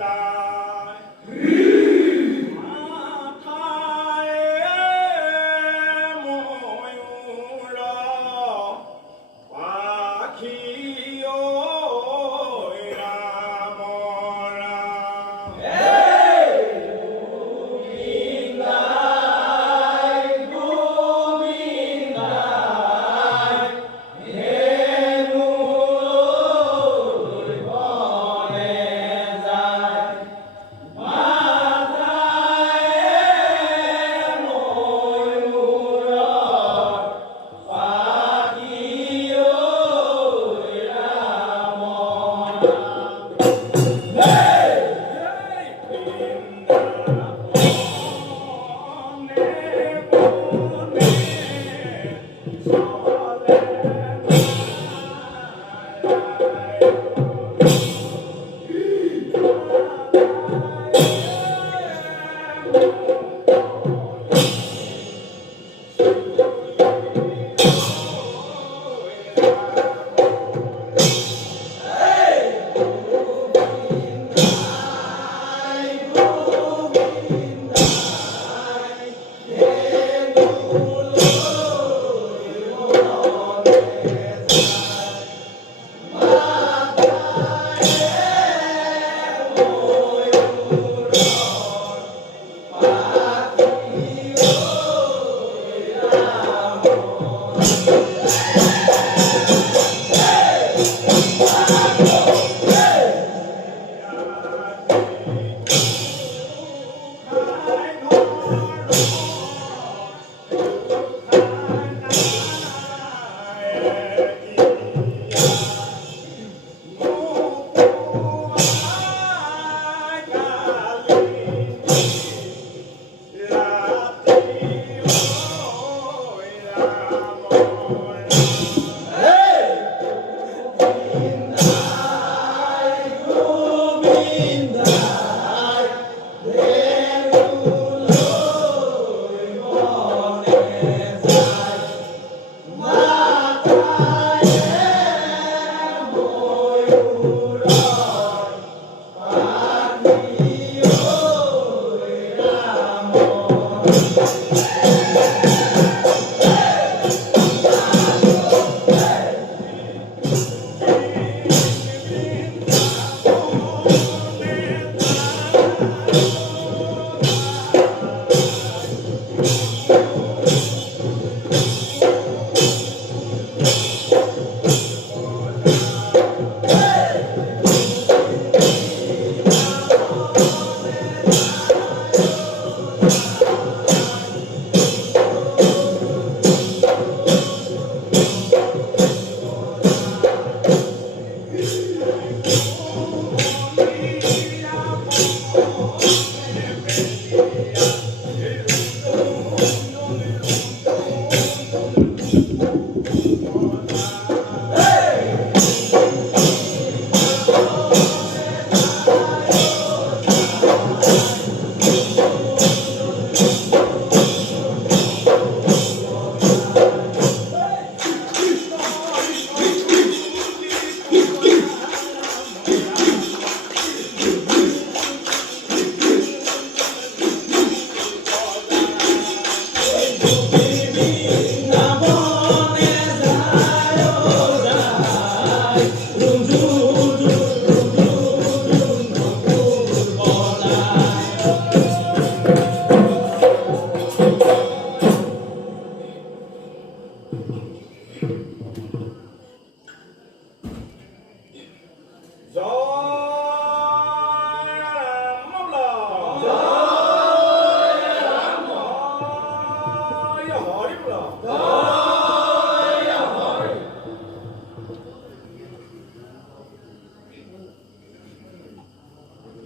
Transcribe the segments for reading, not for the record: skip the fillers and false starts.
Da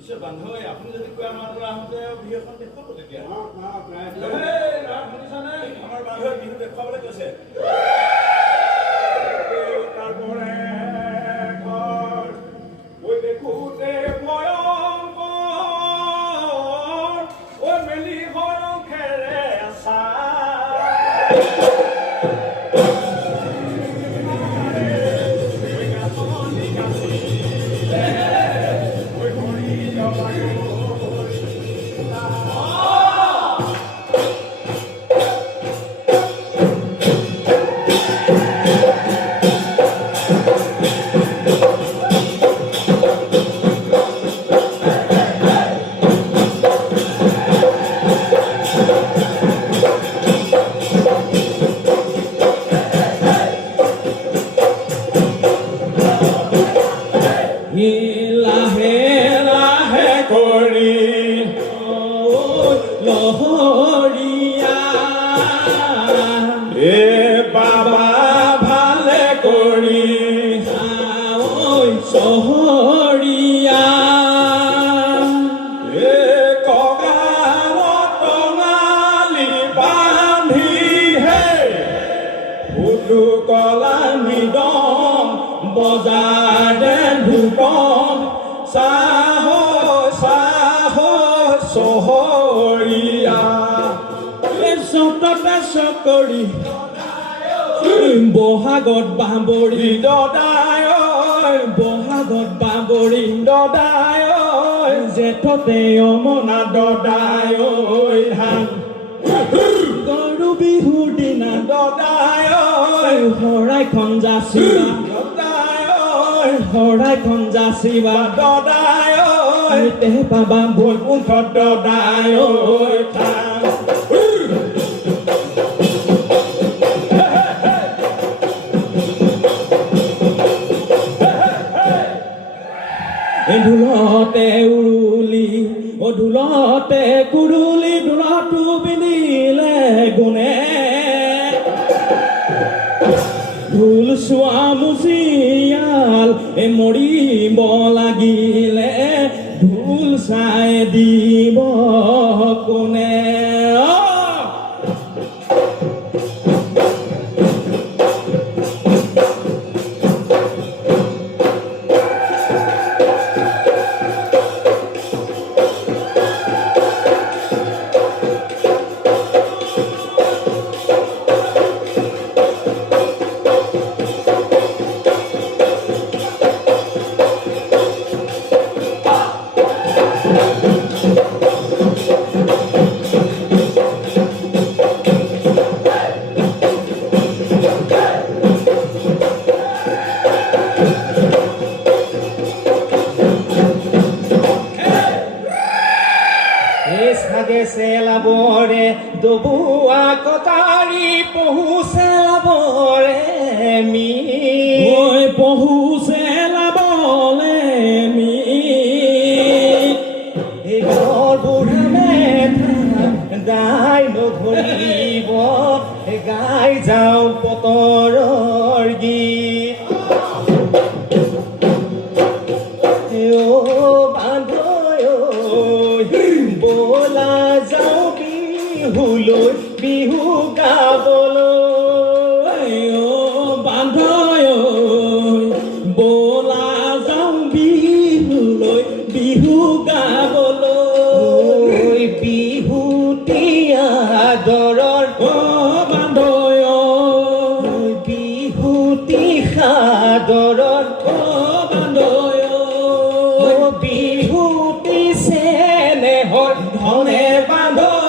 বান্ধৱী আপুনি যদি কয় আমাৰ পৰা আহোঁতে বিহু এখন দেখুৱাব তেতিয়া আমাৰ বান্ধৱী বিহু দেখুৱাবলৈ কৈছে বহাগত বাঁবৰি দদায় বহাগত বাঁবৰি দদায় জেঠতে অমনা দদায় ধান গৰু বিহুৰ দিনা দদায় শৰাইখন যাচিবা দদায় শৰাইখন যাচিবা দদায় তে পাবা বৈকুণ্ঠত দদায় ধান ঢোলতে উৰুলি ঢোলতে কুৰুলি ঢোলটো পিন্ধিলে গুণে ঢোল চোৱা মুচিয়াল মৰিব লাগিলে ঢোল চাই দিব কোনে চেলাবৰে দবুৱা কটাৰী পহু চেলাবৰে মি পহু চেলাবলে মি ঘৰ বুঢ়া মেথা গাই নধৰিব গাই যাওঁ পতৰৰ গীত বিহু গাবলৈ বান্ধয় বলা যাওঁ বিহুলৈ বিহু গাবলৈ বিহুতি আদৰৰ বান্ধয় বিহুতি সাদৰৰ বান্ধয় বিহুতি চেনেহৰ ধনে বান্ধয়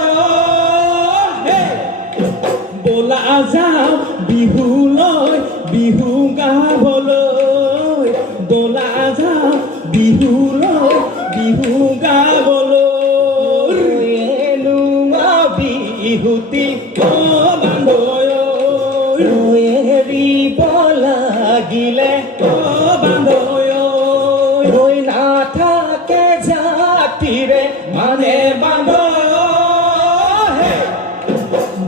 বলা যাওঁ বিহুলৈ বিহু গাবলৈ বলা যাওঁ বিহুলৈ বিহু গাবলৈ এনুৱা বিহুতি বান্ধয় এৰিব লাগিলে বান্ধয় নাথাকে জাতিৰে মানে বান্ধয়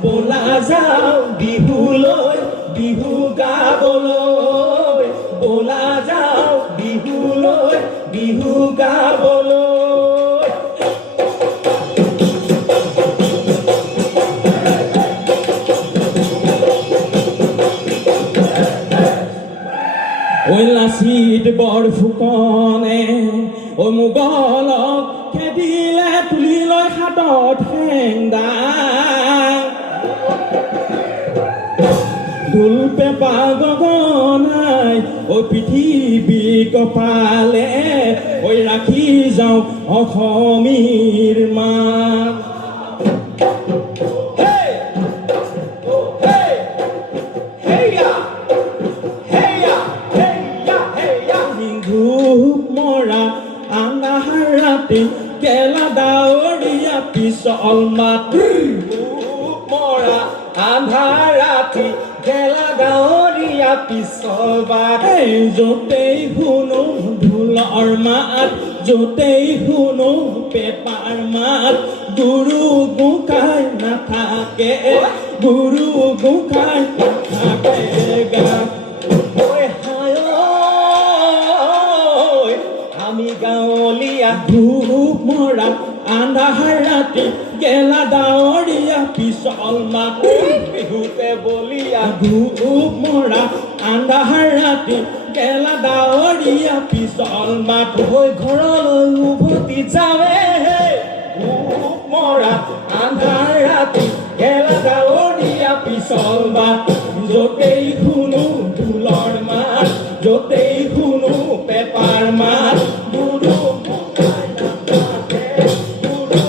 বলা যাওঁ বিহুলৈ বিহু গাবলৈ বলা যাওঁ বিহুলৈ বিহু গাবলৈ বৰ ফুকনে ও মোগলক খেদিলে তুলি লৈ হাতত ঠেংদা ঢোল পেঁপা গগনাই ও পৃথিৱী কপালে ঐ ৰাখি যাওঁ অসমীৰ মান মৰা আন্ধাৰ ৰাতি কেলা ডাৱৰীয়া পিছল মাত মৰা আন্ধাৰ ৰাতি কেলা ডাৱৰীয়া পিছল বাট য'তেই শুনো ঢোলৰ মাত য'তেই শুনো পেঁপাৰ মাত গুৰু গোসাঁই নাথাকে গুৰু গোসাঁই নাথাকে গাত আমি গাঁৱলীয়া ধূপ মৰা আন্ধাৰ ৰাতি গেলা ডাৱৰীয়া পিছল মাত বিহুতে বলীয়া ধূপ মৰা আন্ধাৰ ৰাতি গেলা ডাৱৰীয়া পিছল মাত হৈ ঘৰলৈ উভতি যাৱে ধূপ মৰা আন্ধাৰ ৰাতি গেলা ডাৱৰীয়া পিছল মাত য'তেই শুনো ঢোলৰ মাত য'তেই শুনো পেঁপাৰ মাত গুৰু গোসাঁই নাথাকে গুৰু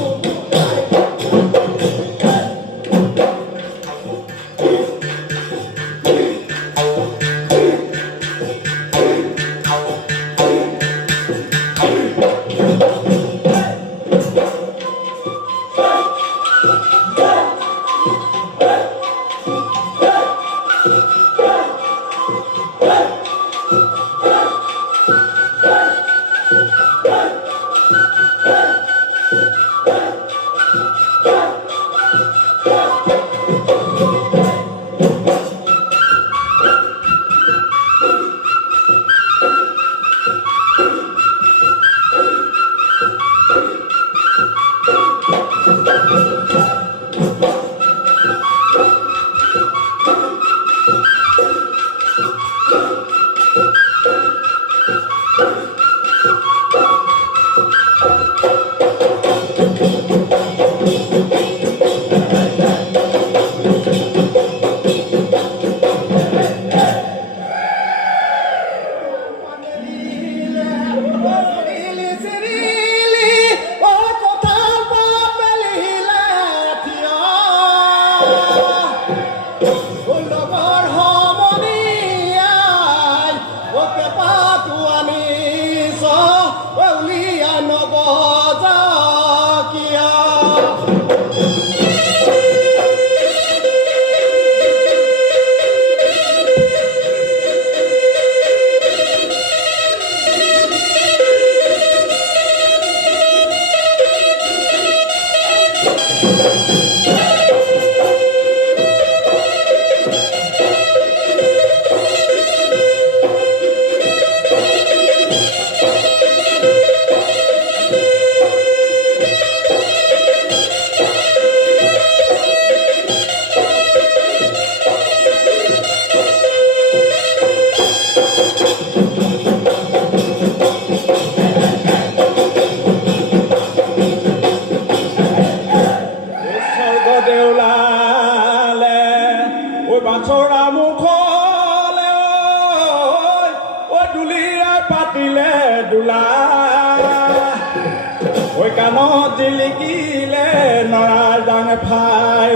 কাণত জিলিকিলে নৰা ডাঙে ফাই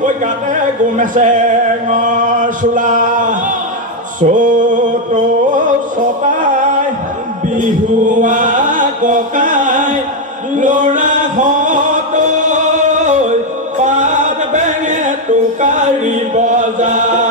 ঐ গাতে গুমেছেঙৰ চোলা চ'ত চতাই বিহুৱা ককাই ল'ৰাহঁত পাত বেঙে টোকাৰি বজাৰ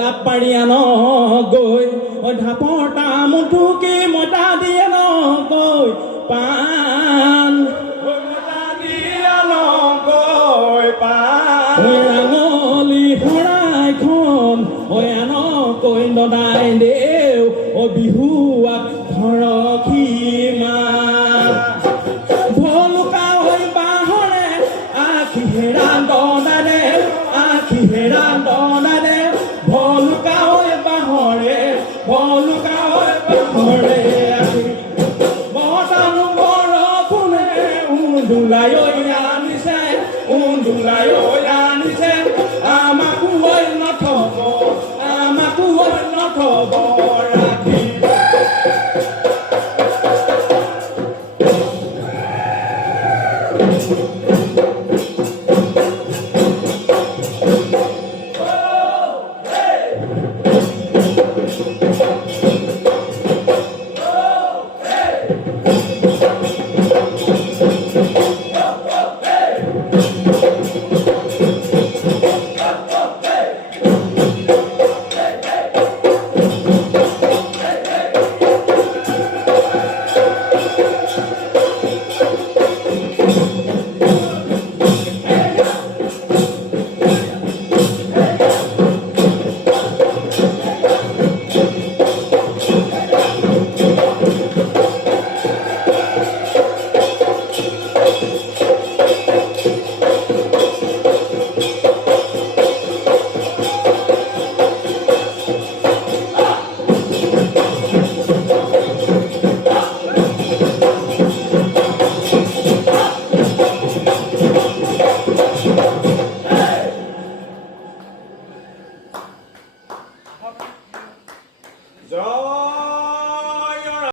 লাভ পাৰি আন গৈ ঢাপৰ তামুঠুকি মতা দিয়ে ন গৈ পাণ মতা দিয়ে আন গৈ পাণ ৰাঙলী শৰাইখন আন কৈ নদাই দেউ বিহুৱাক ধৰকী মা ভলুকা হৈ বাঁহৰে আখি হেৰা দনাৰে আখি হেৰা দনাৰে ভলুকা হৈ বাঁহৰে ভলুকা হৈ বাঁহৰে বতানো বৰষুণে উন্দোলাই আনিছে উন্দোলাই আনিছে আমাকো হৈ নথব আমাকো হৈ নথব ৰাখি